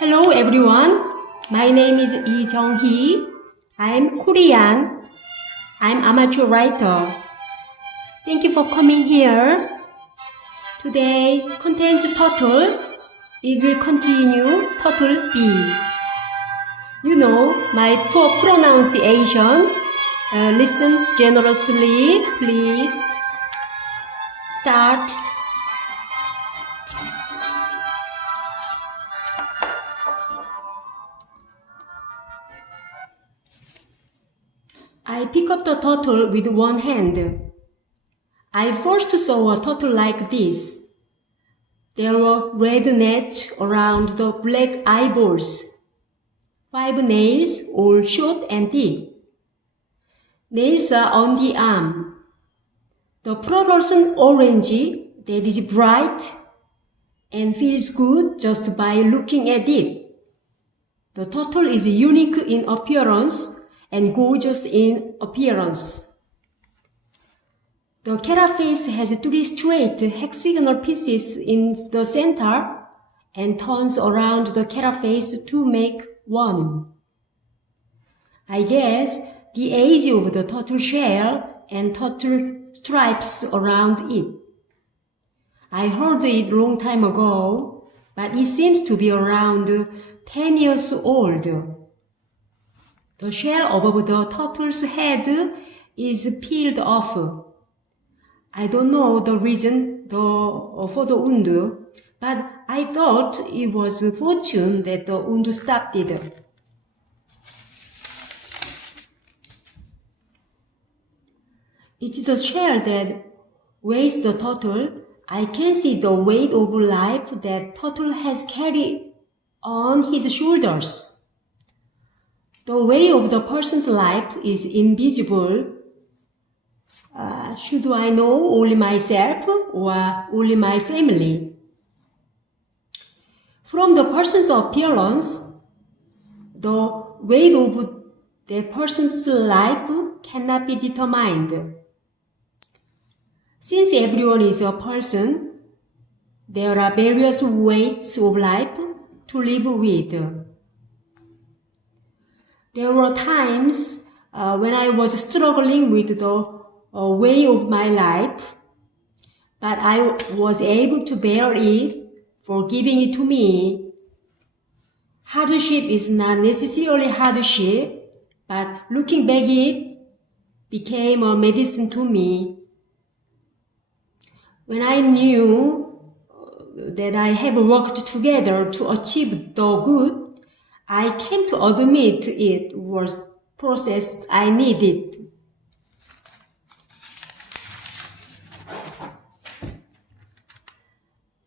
Hello everyone, my name is Lee Jung-hee. I'm Korean. I'm amateur writer. Thank you for coming here. Today contains turtle. It will continue turtle B. You know my poor pronunciation. Listen generously, please. Start. I pick up the turtle with one hand. I first saw a turtle like this. There were red nets around the black eyeballs. 5 nails, all short and deep. Nails are on the arm. The fluorescent orange that is bright and feels good just by looking at it. The turtle is unique in appearance and gorgeous in appearance. The carapace has 3 straight hexagonal pieces in the center and turns around the carapace to make one. I guess the age of the turtle shell and turtle stripes around it. I heard it long time ago, but it seems to be around 10 years old. The shell above the turtle's head is peeled off. I don't know the reason for the wound, but I thought it was fortune that the wound stopped it. It's the shell that weighs the turtle. I can see the weight of life that turtle has carried on his shoulders. The weight of the person's life is invisible. Should I know only myself or only my family? From the person's appearance, the weight of the person's life cannot be determined. Since everyone is a person, there are various weights of life to live with. There were times when I was struggling with the way of my life, but I was able to bear it for giving it to me. Hardship is not necessarily hardship, but looking back it became a medicine to me. When I knew that I have worked together to achieve the good, I came to admit it was process I needed.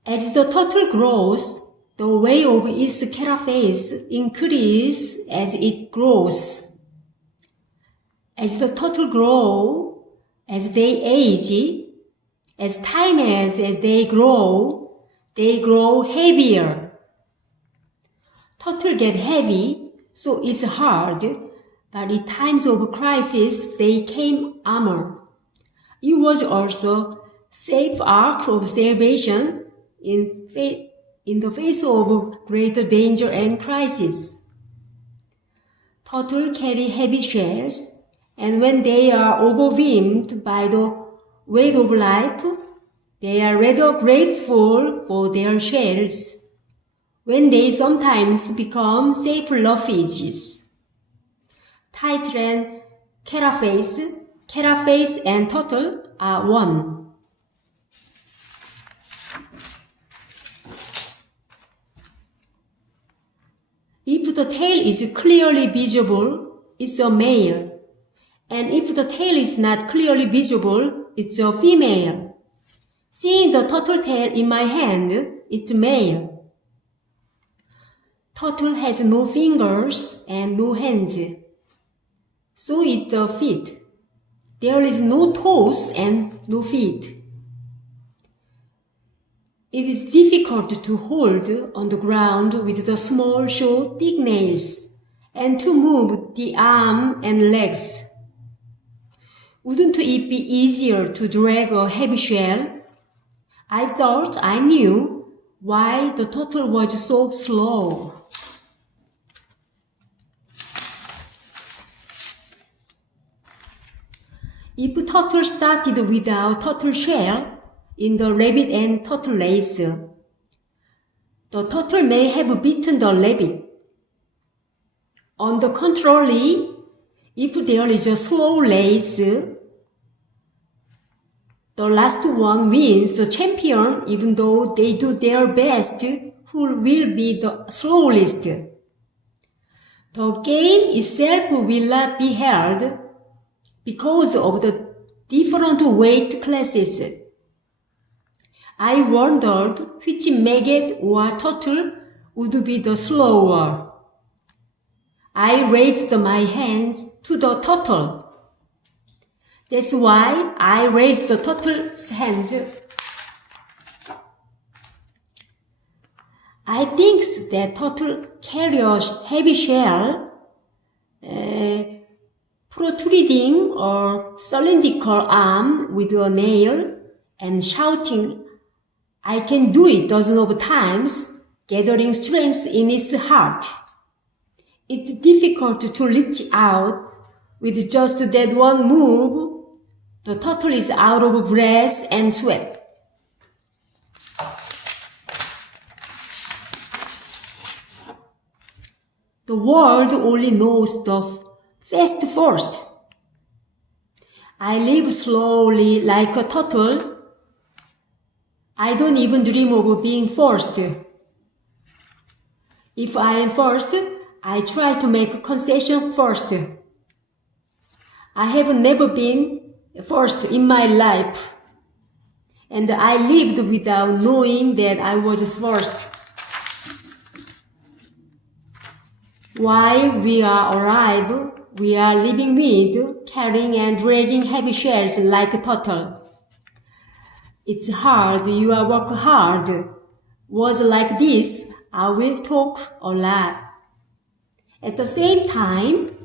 As the turtle grows, the weight of its carapace increases as it grows. As the turtle grow, as they age, as time as they grow heavier. Turtle get heavy, so it's hard, but in times of crisis, they came armor. It was also safe ark of salvation in the face of greater danger and crisis. Turtle carry heavy shells, and when they are overwhelmed by the weight of life, they are rather grateful for their shells, when they sometimes become safe refuges. Title and carapace and turtle are one. If the tail is clearly visible, it's a male. And if the tail is not clearly visible, it's a female. Seeing the turtle tail in my hand, it's male. Turtle has no fingers and no hands. So is the feet. There is no toes and no feet. It is difficult to hold on the ground with the small, short, thick nails and to move the arm and legs. Wouldn't it be easier to drag a heavy shell? I thought I knew why the turtle was so slow. If turtle started without turtle shell in the rabbit and turtle race, the turtle may have beaten the rabbit. On the contrary, if there is a slow race, the last one wins the champion even though they do their best. Who will be the slowest? The game itself will not be held because of the different weight classes. I wondered which maggot or turtle would be the slower. I raised my hand to the turtle. That's why I raised the turtle's hand. I think that turtle carries heavy shell, protruding or cylindrical arm with a nail, and shouting, "I can do it" dozens of times, gathering strength in its heart. It's difficult to reach out with just that one move. The turtle is out of breath and sweat. The world only knows the fast first. I live slowly like a turtle. I don't even dream of being first. If I am first, I try to make a concession first. I have never been first in my life, and I lived without knowing that I was first. While we are alive, we are living with, carrying and dragging heavy shells like a turtle. It's hard, you are work hard. Words like this, I will talk a lot. At the same time,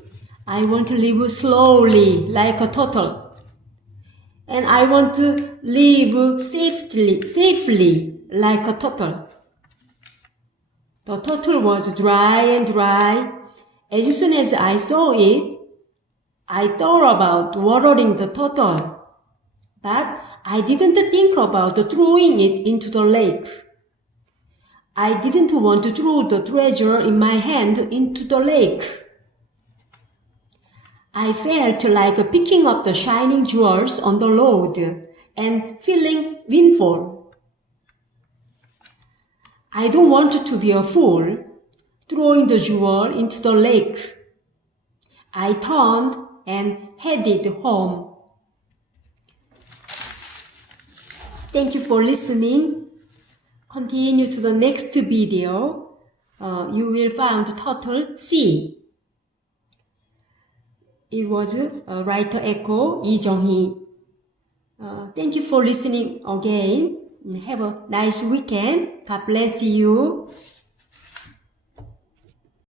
I want to live slowly like a turtle. And I want to live safely like a turtle. The turtle was dry and dry. As soon as I saw it, I thought about watering the turtle. But I didn't think about throwing it into the lake. I didn't want to throw the treasure in my hand into the lake. I felt like picking up the shining jewels on the road and feeling windfall. I don't want to be a fool, throwing the jewel into the lake. I turned and headed home. Thank you for listening. Continue to the next video. You will find turtle C. It was writer echo Lee Jung-hee. Thank you for listening again. Have a nice weekend. God bless you.